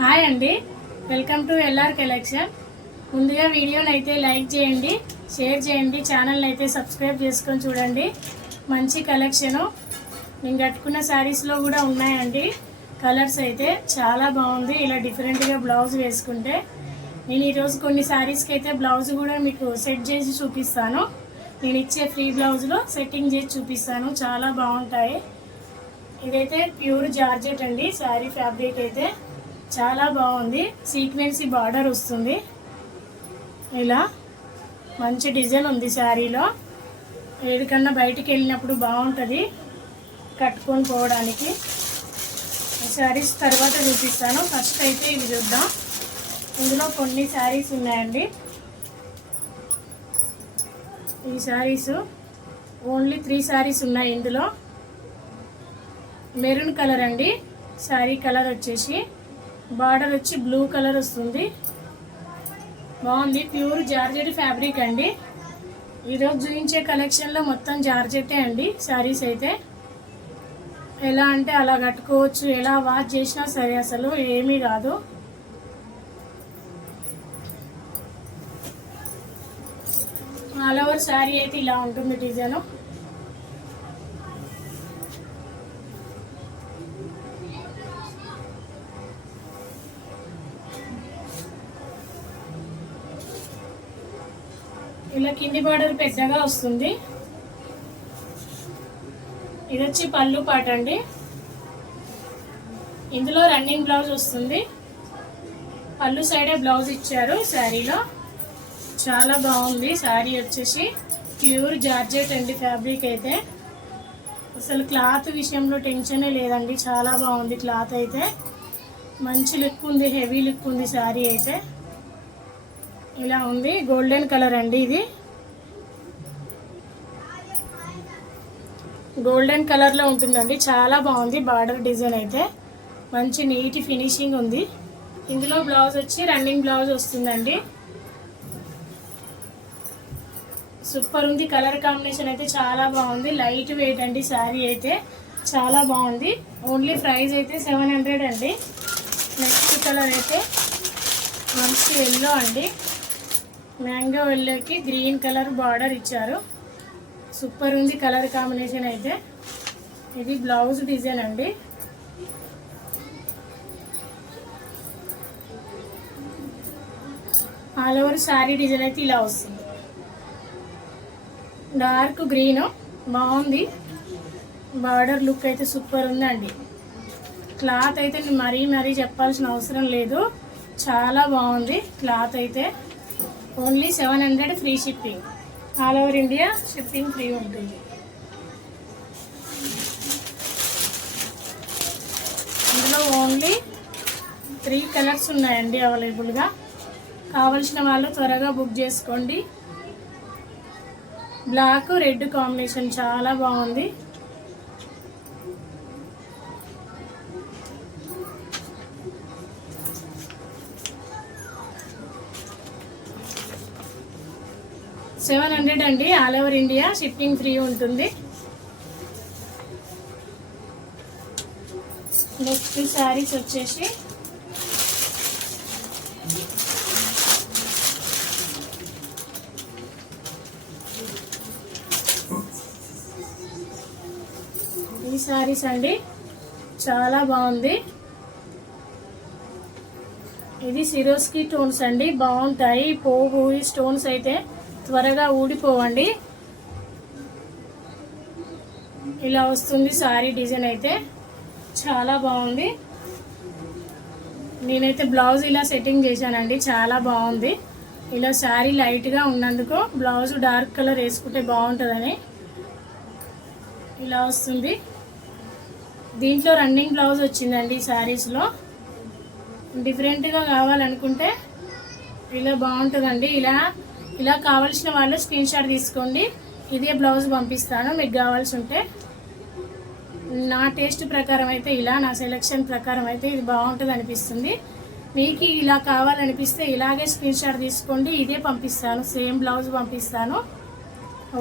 Hi అండి. Welcome to LR collection. ముందుగా వీడియోని అయితే లైక్ చేయండి షేర్ చేయండి ఛానల్ని అయితే సబ్స్క్రైబ్ చేసుకొని చూడండి. మంచి కలెక్షను. నేను కట్టుకున్న శారీస్లో కూడా ఉన్నాయండి. కలర్స్ అయితే చాలా బాగుంది. ఇలా డిఫరెంట్గా బ్లౌజ్ వేసుకుంటే. నేను ఈరోజు కొన్ని శారీస్కి అయితే బ్లౌజ్ కూడా మీకు సెట్ చేసి చూపిస్తాను. నేను ఇచ్చే ఫ్రీ బ్లౌజ్లో సెట్టింగ్ చేసి చూపిస్తాను. చాలా బాగుంటాయి. ఇదైతే ప్యూర్ జార్జెట్ అండి. శారీ ఫ్యాబ్రిక్ అయితే. చాలా బాగుంది. సీక్వెన్సీ బార్డర్ వస్తుంది. ఇలా మంచి డిజైన్ ఉంది శారీలో. ఏదికన్నా బయటికి వెళ్ళినప్పుడు బాగుంటుంది కట్టుకొని పోవడానికి. శారీస్ తర్వాత చూపిస్తాను. ఫస్ట్ అయితే ఇవి చూద్దాం. ఇందులో కొన్ని శారీస్ ఉన్నాయండి. ఈ శారీస్ ఓన్లీ త్రీ శారీస్ ఉన్నాయి ఇందులో. మెరూన్ కలర్ అండి. శారీ కలర్ వచ్చేసి బార్డర్ వచ్చి బ్లూ కలర్ వస్తుంది. బాగుంది. ప్యూర్ జార్జెట్ ఫ్యాబ్రిక్ అండి. ఈరోజు చూపించే కలెక్షన్లో మొత్తం జార్జెట్టే అండి శారీస్ అయితే. ఎలా అంటే అలా కట్టుకోవచ్చు ఎలా వాష్ చేసినా సరే అసలు ఏమీ కాదు. ఆల్ ఓవర్ శారీ అయితే ఇలా ఉంటుంది డిజైన్. ఇలా కింది బార్డర్ పెద్దగా వస్తుంది. ఇది వచ్చి పళ్ళు పాట అండి. ఇందులో రన్నింగ్ బ్లౌజ్ వస్తుంది. పళ్ళు సైడే బ్లౌజ్ ఇచ్చారు శారీలో. చాలా బాగుంది. శారీ వచ్చేసి ప్యూర్ జార్జెట్ అండి ఫ్యాబ్రిక్ అయితే. అసలు క్లాత్ విషయంలో టెన్షనే లేదండి. చాలా బాగుంది క్లాత్ అయితే. మంచి లుక్ ఉంది హెవీ లుక్ ఉంది శారీ అయితే. ఇలా ఉంది. గోల్డెన్ కలర్ అండి ఇది. గోల్డెన్ కలర్లో ఉంటుందండి. చాలా బాగుంది బార్డర్ డిజైన్ అయితే. మంచి నీటి ఫినిషింగ్ ఉంది. ఇందులో బ్లౌజ్ వచ్చి రన్నింగ్ బ్లౌజ్ వస్తుందండి. సూపర్ ఉంది. కలర్ కాంబినేషన్ అయితే చాలా బాగుంది. లైట్ వెయిట్ అండి శారీ అయితే. చాలా బాగుంది. ఓన్లీ ప్రైస్ అయితే సెవెన్ హండ్రెడ్ అండి. నెక్స్ట్ కలర్ అయితే మంచి ఎల్లో అండి. మ్యాంగో వెళ్ళకి గ్రీన్ కలర్ బార్డర్ ఇచ్చారు. సూపర్ ఉంది కలర్ కాంబినేషన్ అయితే. ఇది బ్లౌజ్ డిజైన్ అండి. ఆల్ ఓవర్ శారీ డిజైన్ అయితే ఇలా వస్తుంది. డార్క్ గ్రీన్ బాగుంది. బార్డర్ లుక్ అయితే సూపర్ ఉందండి. క్లాత్ అయితే మరీ మరీ చెప్పాల్సిన అవసరం లేదు. చాలా బాగుంది క్లాత్ అయితే. Only seven hundred free shipping. All over India shipping free ఉంటుంది. ఇందులో ఓన్లీ త్రీ కలర్స్ ఉన్నాయండి అవైలబుల్గా. కావలసిన వాళ్ళు త్వరగా బుక్ చేసుకోండి. బ్లాక్ రెడ్ కాంబినేషన్ చాలా బాగుంది. సెవెన్ హండ్రెడ్ అండి all over India shipping free ఉంటుంది. నెక్స్ట్ శారీస్ వచ్చేసి ఈ శారీస్ అండి చాలా బాగుంది. ఇది సిరోస్కి స్టోన్స్ అండి బాగుంటాయి. పోవు ఈ స్టోన్స్ అయితే త్వరగా ఊడిపోవండి. ఇలా వస్తుంది శారీ డిజైన్ అయితే. చాలా బాగుంది. నేనైతే బ్లౌజ్ ఇలా సెట్టింగ్ చేశానండి. చాలా బాగుంది. ఇలా శారీ లైట్గా ఉన్నందుకు బ్లౌజ్ డార్క్ కలర్ వేసుకుంటే బాగుంటుందని. ఇలా వస్తుంది. దీంట్లో రన్నింగ్ బ్లౌజ్ వచ్చిందండి ఈ శారీస్లో డిఫరెంట్గా కావాలనుకుంటే ఇలా బాగుంటుందండి. ఇలా ఇలా కావాల్సిన వాళ్ళు స్క్రీన్ షాట్ తీసుకోండి. ఇదే బ్లౌజ్ పంపిస్తాను. మీకు కావాల్సి ఉంటే నా టేస్ట్ ప్రకారం అయితే ఇలా నా సెలెక్షన్ ప్రకారం అయితే ఇది బాగుంటుంది అనిపిస్తుంది. మీకు ఇలా కావాలనిపిస్తే ఇలాగే స్క్రీన్ షాట్ తీసుకోండి. ఇదే పంపిస్తాను. సేమ్ బ్లౌజ్ పంపిస్తాను.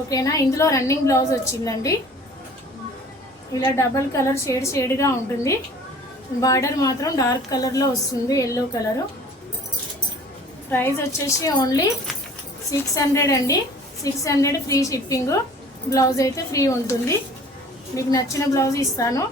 ఓకేనా? ఇందులో రన్నింగ్ బ్లౌజ్ వచ్చిందండి. ఇలా డబల్ కలర్ షేడ్ షేడ్గా ఉంటుంది. బార్డర్ మాత్రం డార్క్ కలర్లో వస్తుంది ఎల్లో కలరు. ప్రైస్ వచ్చేసి ఓన్లీ సిక్స్ హండ్రెడ్ అండి. Six hundred free shipping. Blouse అయితే ఫ్రీ ఉంటుంది. మీకు నచ్చిన బ్లౌజ్ ఇస్తాను.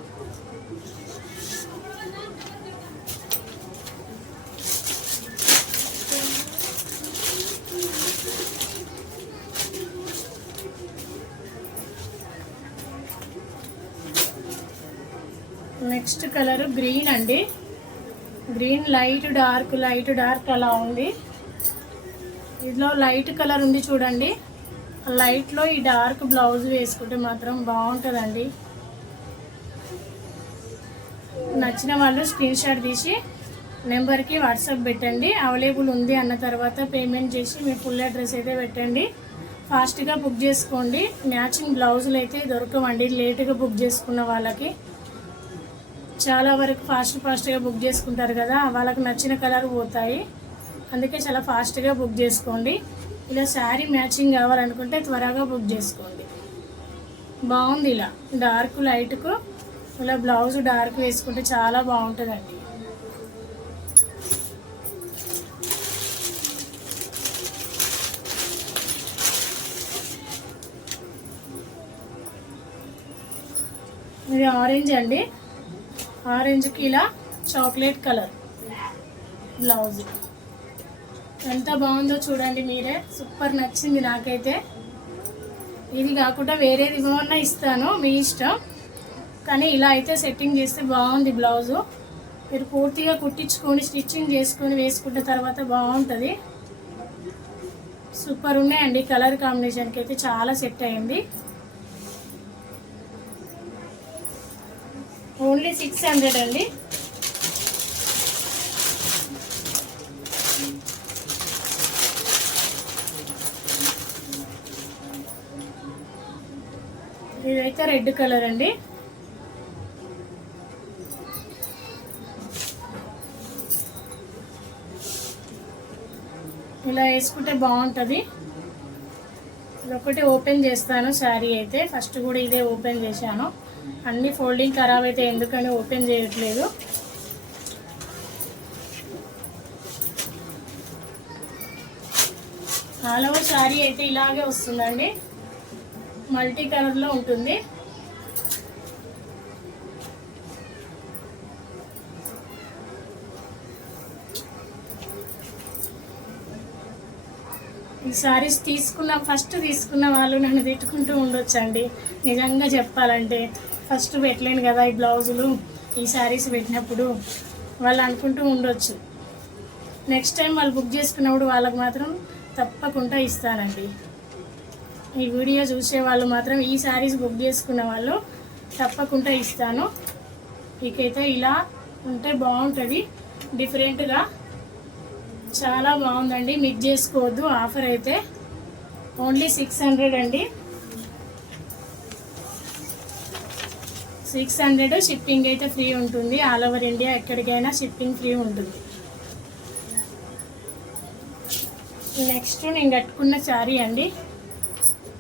నెక్స్ట్ కలర్ గ్రీన్ అండి. Green light dark light dark అలా ఉంది. ఇందులో లైట్ కలర్ ఉంది చూడండి. లైట్లో ఈ డార్క్ బ్లౌజ్ వేసుకుంటే మాత్రం బాగుంటుందండి. నచ్చిన వాళ్ళు స్క్రీన్ షాట్ తీసి నెంబర్కి వాట్సాప్ పెట్టండి. అవైలబుల్ ఉంది అన్న తర్వాత పేమెంట్ చేసి మీ ఫుల్ అడ్రస్ అయితే పెట్టండి. ఫాస్ట్గా బుక్ చేసుకోండి. మ్యాచింగ్ బ్లౌజులు అయితే దొరకవండి. లేటుగా బుక్ చేసుకున్న వాళ్ళకి. చాలా వరకు ఫాస్ట్ ఫాస్ట్గా బుక్ చేసుకుంటారు కదా. వాళ్ళకి నచ్చిన కలర్ పోతాయి. అందుకే చాలా ఫాస్ట్గా బుక్ చేసుకోండి. ఇలా శారీ మ్యాచింగ్ కావాలనుకుంటే త్వరగా బుక్ చేసుకోండి. బాగుంది ఇలా. డార్క్ లైట్కు ఇలా బ్లౌజ్ డార్క్ వేసుకుంటే చాలా బాగుంటుందండి. ఇది ఆరెంజ్ అండి. ఆరెంజ్కి ఇలా చాక్లెట్ కలర్ బ్లౌజ్. ఎంత బాగుందో చూడండి మీరే. సూపర్ నచ్చింది నాకైతే. ఇది కాకుండా వేరేది ఏమన్నా ఇస్తాను మీ ఇష్టం. కానీ ఇలా అయితే సెట్టింగ్ చేస్తే బాగుంది బ్లౌజు. మీరు పూర్తిగా కుట్టించుకొని స్టిచ్చింగ్ చేసుకొని వేసుకున్న తర్వాత బాగుంటుంది. సూపర్ ఉన్నాయండి. కలర్ కాంబినేషన్కి అయితే చాలా సెట్ అయింది. ఓన్లీ సిక్స్ హండ్రెడ్ అండి. ఇదైతే రెడ్ కలర్ అండి. ఇలా వేసుకుంటే బాగుంటుంది. ఇదొకటి ఓపెన్ చేస్తాను శారీ అయితే. ఫస్ట్ కూడా ఇదే ఓపెన్ చేశాను. అన్ని ఫోల్డింగ్ ఖరాబ్ అయితే ఎందుకని ఓపెన్ చేయట్లేదు. ఆల్ ఓవర్ శారీ అయితే ఇలాగే వస్తుందండి. మల్టీ కలర్లో ఉంటుంది. ఈ సారీస్ తీసుకున్న ఫస్ట్ తీసుకున్న వాళ్ళు నన్ను తిట్టుకుంటూ ఉండొచ్చండి. నిజంగా చెప్పాలంటే ఫస్ట్ పెట్టలేను కదా ఈ బ్లౌజులు ఈ శారీస్ పెట్టినప్పుడు. వాళ్ళు అనుకుంటూ ఉండొచ్చు. నెక్స్ట్ టైం వాళ్ళు బుక్ చేసుకున్నప్పుడు వాళ్ళకి మాత్రం తప్పకుండా ఇస్తానండి. ఈ వీడియో చూసే వాళ్ళు మాత్రం ఈ శారీస్ బుక్ చేసుకున్న వాళ్ళు తప్పకుండా ఇస్తాను. మీకైతే ఇలా ఉంటే బాగుంటుంది. డిఫరెంట్గా చాలా బాగుందండి. మిక్స్ చేసుకోవద్దు. ఆఫర్ అయితే ఓన్లీ సిక్స్ హండ్రెడ్ అండి. సిక్స్ హండ్రెడ్ షిప్పింగ్ అయితే ఫ్రీ ఉంటుంది. ఆల్ ఓవర్ ఇండియా ఎక్కడికైనా షిప్పింగ్ ఫ్రీ ఉంటుంది. నెక్స్ట్ నేను కట్టుకున్న శారీ అండి.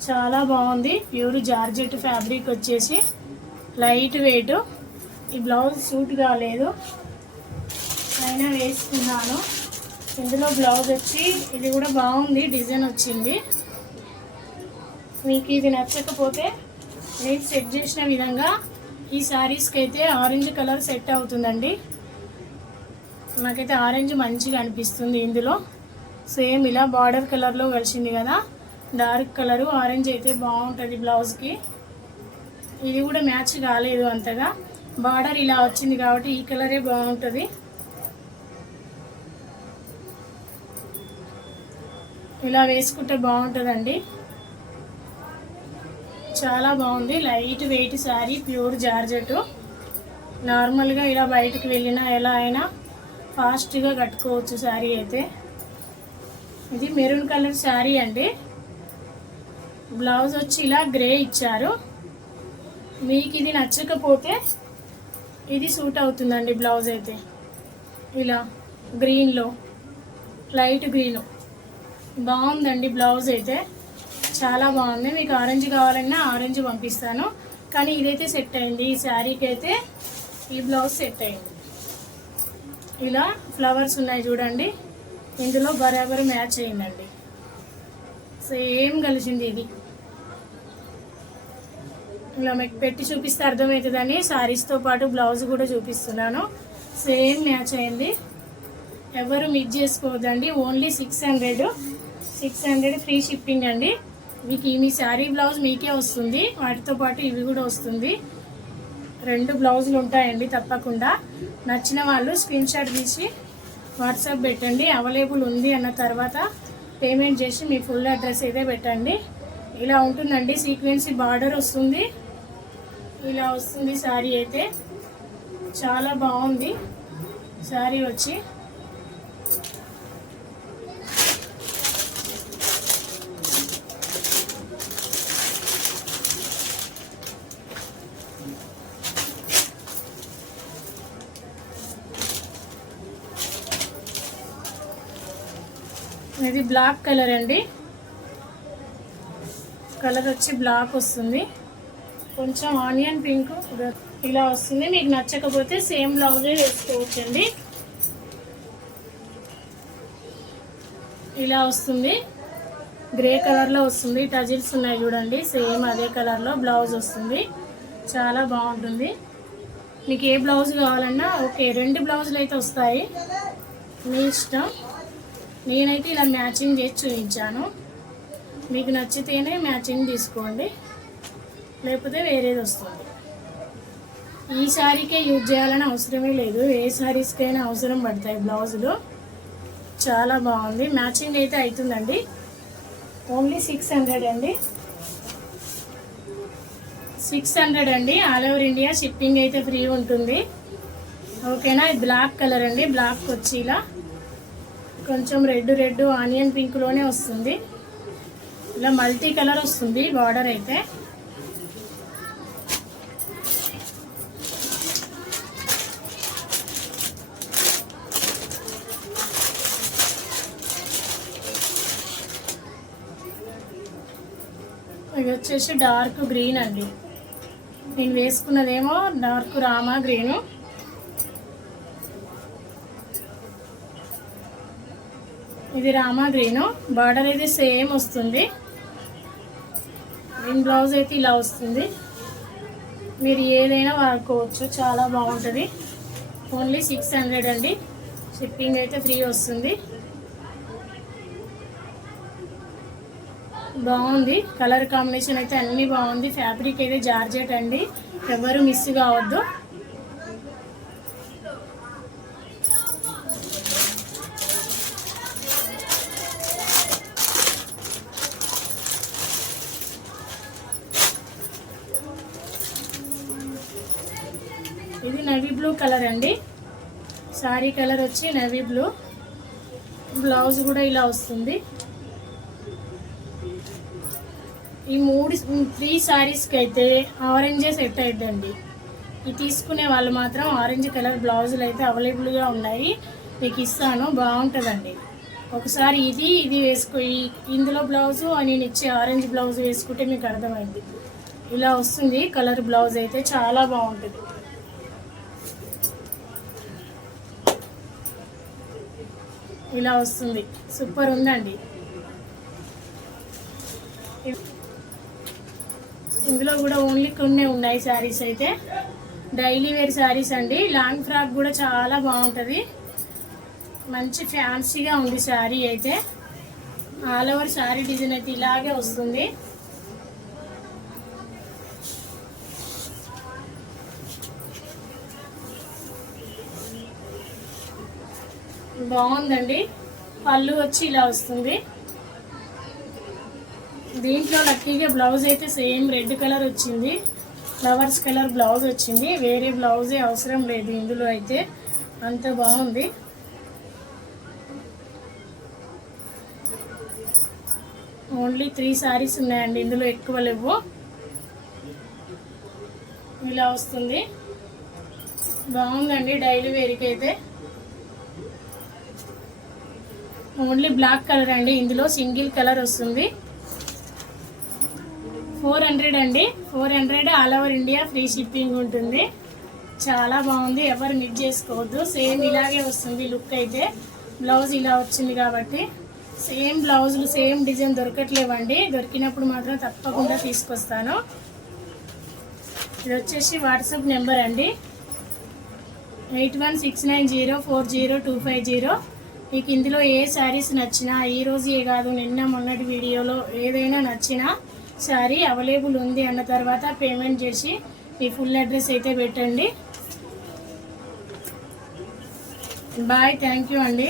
చాలా బాగుంది. ప్యూర్ జార్జెట్ ఫ్యాబ్రిక్ వచ్చేసి లైట్ వెయిట్. ఈ బ్లౌజ్ సూట్ కాలేదు. అయినా వేసుకున్నాను. ఇందులో బ్లౌజ్ వచ్చి ఇది కూడా బాగుంది. డిజైన్ వచ్చింది. మీకు ఇది నచ్చకపోతే నేను సెట్ చేసిన విధంగా ఈ శారీస్కి అయితే ఆరెంజ్ కలర్ సెట్ అవుతుందండి. నాకైతే ఆరెంజ్ మంచిగా అనిపిస్తుంది ఇందులో. సేమ్ ఇలా బార్డర్ కలర్లో కలిసింది కదా. డార్క్ కలరు ఆరెంజ్ అయితే బాగుంటుంది బ్లౌజ్కి. ఇది కూడా మ్యాచ్ కాలేదు అంతగా. బార్డర్ ఇలా వచ్చింది కాబట్టి ఈ కలరే బాగుంటుంది. ఇలా వేసుకుంటే బాగుంటుందండి. చాలా బాగుంది. Light weight sari pure georgette. నార్మల్గా ఇలా బయటకు వెళ్ళినా ఎలా అయినా ఫాస్ట్గా కట్టుకోవచ్చు శారీ అయితే. ఇది మెరూన్ కలర్ శారీ అండి. బ్లౌజ్ వచ్చి ఇలా గ్రే ఇచ్చారు. మీకు ఇది నచ్చకపోతే ఇది సూట్ అవుతుందండి బ్లౌజ్ అయితే. ఇలా గ్రీన్లో లైట్ గ్రీన్ బాగుందండి బ్లౌజ్ అయితే. చాలా బాగుంది. మీకు ఆరెంజ్ కావాలన్నా ఆరెంజ్ పంపిస్తాను. కానీ ఇదైతే సెట్ అయింది. ఈ శారీకి అయితే ఈ బ్లౌజ్ సెట్ అయింది. ఇలా ఫ్లవర్స్ ఉన్నాయి చూడండి. ఇందులో బరాబర్ మ్యాచ్ అయిందండి. సేమ్ కలిసింది ఇది. ఇలా మీకు పెట్టి చూపిస్తే అర్థమవుతుందని శారీస్తో పాటు బ్లౌజ్ కూడా చూపిస్తున్నాను. సేమ్ మ్యాచ్ అయింది. ఎవరు మిస్ చేసుకోవద్దండి. Only six hundred. Six hundred free shipping అండి. మీకు ఈ మీ శారీ బ్లౌజ్ మీకే వస్తుంది. వాటితో పాటు ఇవి కూడా వస్తుంది. రెండు బ్లౌజులు ఉంటాయండి తప్పకుండా. నచ్చిన వాళ్ళు స్క్రీన్ షాట్ తీసి వాట్సాప్ పెట్టండి. అవైలబుల్ ఉంది అన్న తర్వాత పేమెంట్ చేసి మీ ఫుల్ అడ్రస్ అయితే పెట్టండి. ఇలా ఉంటుందండి సీక్వెన్సీ బార్డర్ వస్తుంది. ఇలా వస్తుంది శారీ అయితే. చాలా బాగుంది శారీ వచ్చి ఇది బ్లాక్ కలర్ అండి. కలర్ వచ్చి బ్లాక్ వస్తుంది. కొంచెం ఆనియన్ పింక్ ఇలా వస్తుంది. మీకు నచ్చకపోతే సేమ్ బ్లౌజే వేసుకోవచ్చండి. ఇలా వస్తుంది. గ్రే కలర్లో వస్తుంది. టజిల్స్ ఉన్నాయి చూడండి. సేమ్ అదే కలర్లో బ్లౌజ్ వస్తుంది. చాలా బాగుంటుంది. మీకు ఏ బ్లౌజ్ కావాలన్నా ఓకే రెండు బ్లౌజులు అయితే వస్తాయి. మీ ఇష్టం. నేనైతే ఇలా మ్యాచింగ్ చేసి చూపించాను. మీకు నచ్చితేనే మ్యాచింగ్ తీసుకోండి. లేకపోతే వేరేది వస్తుంది. ఈ శారీకే యూజ్ చేయాలని అవసరమే లేదు. ఏ శారీస్కైనా అవసరం పడతాయి బ్లౌజులు. చాలా బాగుంది. మ్యాచింగ్ అయితే అవుతుందండి. ఓన్లీ సిక్స్ హండ్రెడ్ అండి. సిక్స్ హండ్రెడ్ అండి. ఆల్ ఓవర్ ఇండియా షిప్పింగ్ అయితే ఫ్రీ ఉంటుంది. ఓకేనా? ఇది బ్లాక్ కలర్ అండి. బ్లాక్ వచ్చి ఇలా కొంచెం రెడ్ రెడ్ ఆనియన్ పింక్లోనే వస్తుంది. ఇలా మల్టీ కలర్ వస్తుంది బార్డర్ అయితే. ఇది వచ్చేసి డార్క్ గ్రీన్ అండి. నేను వేసుకున్నదేమో డార్క్ రామా గ్రీను. ఇది రామా గ్రీను బార్డర్ అయితే సేమ్ వస్తుంది. గ్రీన్ బ్లౌజ్ అయితే ఇలా వస్తుంది. మీరు ఏదైనా వాడుకోవచ్చు. చాలా బాగుంటుంది. ఓన్లీ సిక్స్ హండ్రెడ్ అండి. షిప్పింగ్ అయితే ఫ్రీ వస్తుంది. బాగుంది. కలర్ కాంబినేషన్ అయితే అన్నీ బాగుంది. ఫ్యాబ్రిక్ అయితే జార్జెట్ అండి. ఎవరు మిస్ కావద్దు. ఇది నవీ బ్లూ కలర్ అండి. సారీ కలర్ వచ్చి నవీ బ్లూ బ్లౌజ్ కూడా ఇలా వస్తుంది. ఈ మూడు త్రీ శారీస్కి అయితే ఆరెంజే సెట్ అవుతుందండి ఇది తీసుకునే వాళ్ళు మాత్రం ఆరెంజ్ కలర్ బ్లౌజులు అయితే అవైలబుల్గా ఉన్నాయి. మీకు ఇస్తాను బాగుంటుందండి. ఒకసారి ఇది ఇది వేసుకో ఇందులో బ్లౌజు నేను ఇచ్చే ఆరెంజ్ బ్లౌజ్ వేసుకుంటే మీకు అర్థమైంది. ఇలా వస్తుంది కలర్ బ్లౌజ్ అయితే చాలా బాగుంటుంది. ఇలా వస్తుంది. సూపర్ ఉందండి. ఇందులో కూడా ఓన్లీ కొన్ని ఉన్నాయి శారీస్ అయితే. డైలీ వేర్ శారీస్ అండి. లాంగ్ ఫ్రాక్ కూడా చాలా బాగుంటుంది. మంచి ఫ్యాన్సీగా ఉంది శారీ అయితే. ఆల్ ఓవర్ శారీ డిజైన్ అయితే ఇలాగే వస్తుంది. బాగుందండి. పళ్ళు వచ్చి ఇలా వస్తుంది. దీంట్లో లక్కీగా బ్లౌజ్ అయితే సేమ్ రెడ్ కలర్ వచ్చింది. ఫ్లవర్స్ కలర్ బ్లౌజ్ వచ్చింది. వేరే బ్లౌజే అవసరం లేదు ఇందులో అయితే. అంత బాగుంది. ఓన్లీ త్రీ శారీస్ ఉన్నాయండి. ఇందులో ఎక్కువ లేవు. ఇలా వస్తుంది. బాగుందండి డైలీ వేర్కి అయితే. ఓన్లీ బ్లాక్ కలర్ అండి. ఇందులో సింగిల్ కలర్ వస్తుంది. ఫోర్ హండ్రెడ్ అండి. Four hundred all over India free shipping ఉంటుంది. చాలా బాగుంది. ఎవరు మిస్ చేసుకోవద్దు. సేమ్ ఇలాగే వస్తుంది లుక్ అయితే. బ్లౌజ్ ఇలా వచ్చింది కాబట్టి. సేమ్ బ్లౌజులు సేమ్ డిజైన్ దొరకట్లేవండి. దొరికినప్పుడు మాత్రం తప్పకుండా తీసుకొస్తాను. ఇది వచ్చేసి వాట్సాప్ నెంబర్ అండి. Eight one six nine zero four zero two five zero. మీకు ఇందులో ఏ శారీస్ నచ్చినా ఈ ఏ కాదు నిన్న మొన్నటి వీడియోలో ఏదైనా నచ్చినా శారీ అవైలబుల్ ఉంది అన్న తర్వాత పేమెంట్ చేసి మీ ఫుల్ అడ్రస్ అయితే పెట్టండి. బాయ్ థ్యాంక్ యూ అండి.